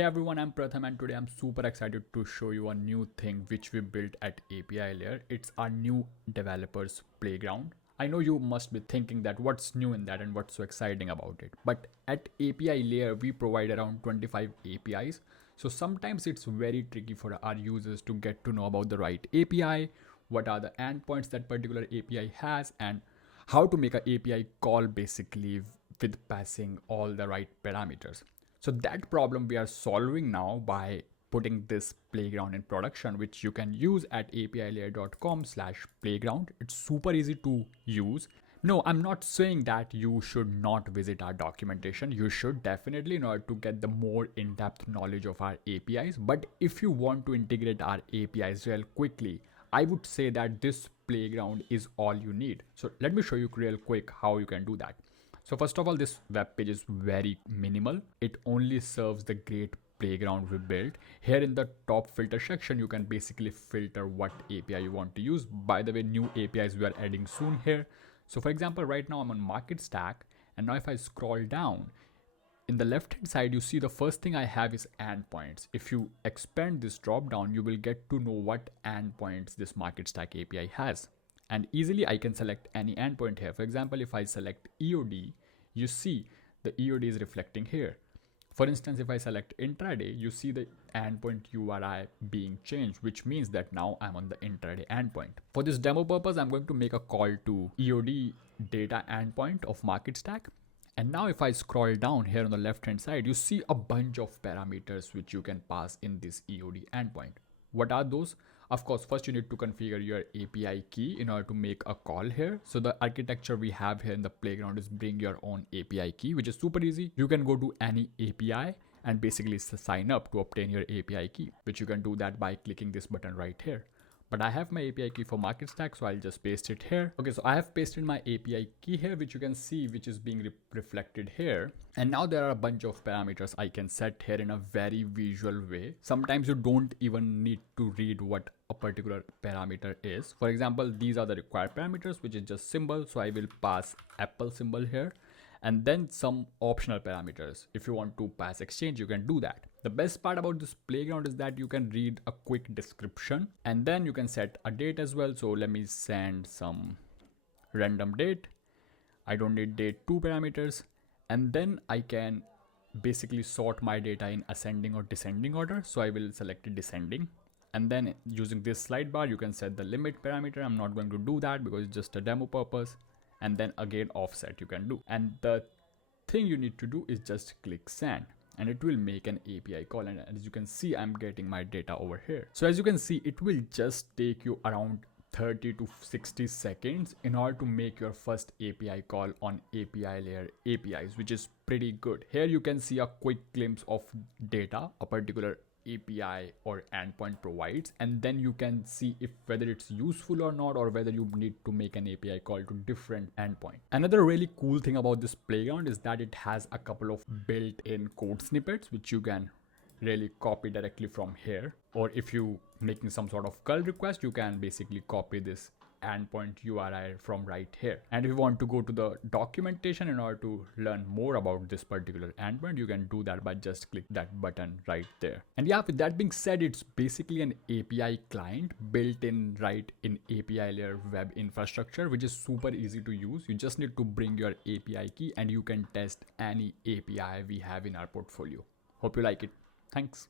Hey everyone, I'm Pratham and today I'm super excited to show you a new thing which we built at API Layer. It's our new developers playground. I know you must be thinking that what's new in that and what's so exciting about it. But at API Layer, we provide around 25 APIs. So sometimes it's very tricky for our users to get to know about the right API, what are the endpoints that particular API has, and how to make an API call basically with passing all the right parameters. So that problem we are solving now by putting this playground in production, which you can use at apilayer.com/playground. It's super easy to use. No, I'm not saying that you should not visit our documentation. You should definitely in order to get the more in-depth knowledge of our APIs. But if you want to integrate our APIs real quickly, I would say that this playground is all you need. So let me show you real quick how you can do that. So first of all, this web page is very minimal. It only serves the great playground we built. Here in the top filter section, you can basically filter what API you want to use. By the way, new APIs we are adding soon here. So for example, right now I'm on market stack. And now if I scroll down, in the left hand side, you see the first thing I have is endpoints. If you expand this drop down, you will get to know what endpoints this market stack API has. And easily I can select any endpoint here. For example, if I select EOD, you see the EOD is reflecting here. For instance, if I select intraday, you see the endpoint URI being changed, which means that now I'm on the intraday endpoint. For this demo purpose, I'm going to make a call to EOD data endpoint of market stack. And now if I scroll down here on the left hand side, you see a bunch of parameters which you can pass in this EOD endpoint. What are those? Of course, first you need to configure your API key in order to make a call here. So the architecture we have here in the playground is bring your own API key, which is super easy. You can go to any API and basically sign up to obtain your API key, which you can do that by clicking this button right here. But I have my API key for market stack, so I'll just paste it here. Okay, so I have pasted my API key here, which you can see, which is being reflected here. And now there are a bunch of parameters I can set here in a very visual way. Sometimes you don't even need to read what a particular parameter is. For example, these are the required parameters, which is just symbol. So I will pass Apple symbol here. And then some optional parameters. If you want to pass exchange, you can do that. The best part about this playground is that you can read a quick description and then you can set a date as well. So let me send some random date. I don't need date 2 parameters. And then I can basically sort my data in ascending or descending order. So I will select descending. And then using this slide bar, you can set the limit parameter. I'm not going to do that because it's just a demo purpose. And then again offset you can do. And the thing you need to do is just click send and it will make an API call. And as you can see, I'm getting my data over here. So as you can see, it will just take you around 30 to 60 seconds in order to make your first API call on API layer APIs, which is pretty good. Here you can see a quick glimpse of data a particular API or endpoint provides, and then you can see if whether it's useful or not, or whether you need to make an API call to different endpoint. Another really cool thing about this playground is that it has a couple of built-in code snippets which you can really copy directly from here, or if you making some sort of curl request, you can basically copy this endpoint URI from right here. And if you want to go to the documentation in order to learn more about this particular endpoint, you can do that by just click that button right there. And yeah, with that being said, it's basically an API client built in right in API layer web infrastructure, which is super easy to use. You just need to bring your API key and you can test any API we have in our portfolio. Hope you like it. Thanks.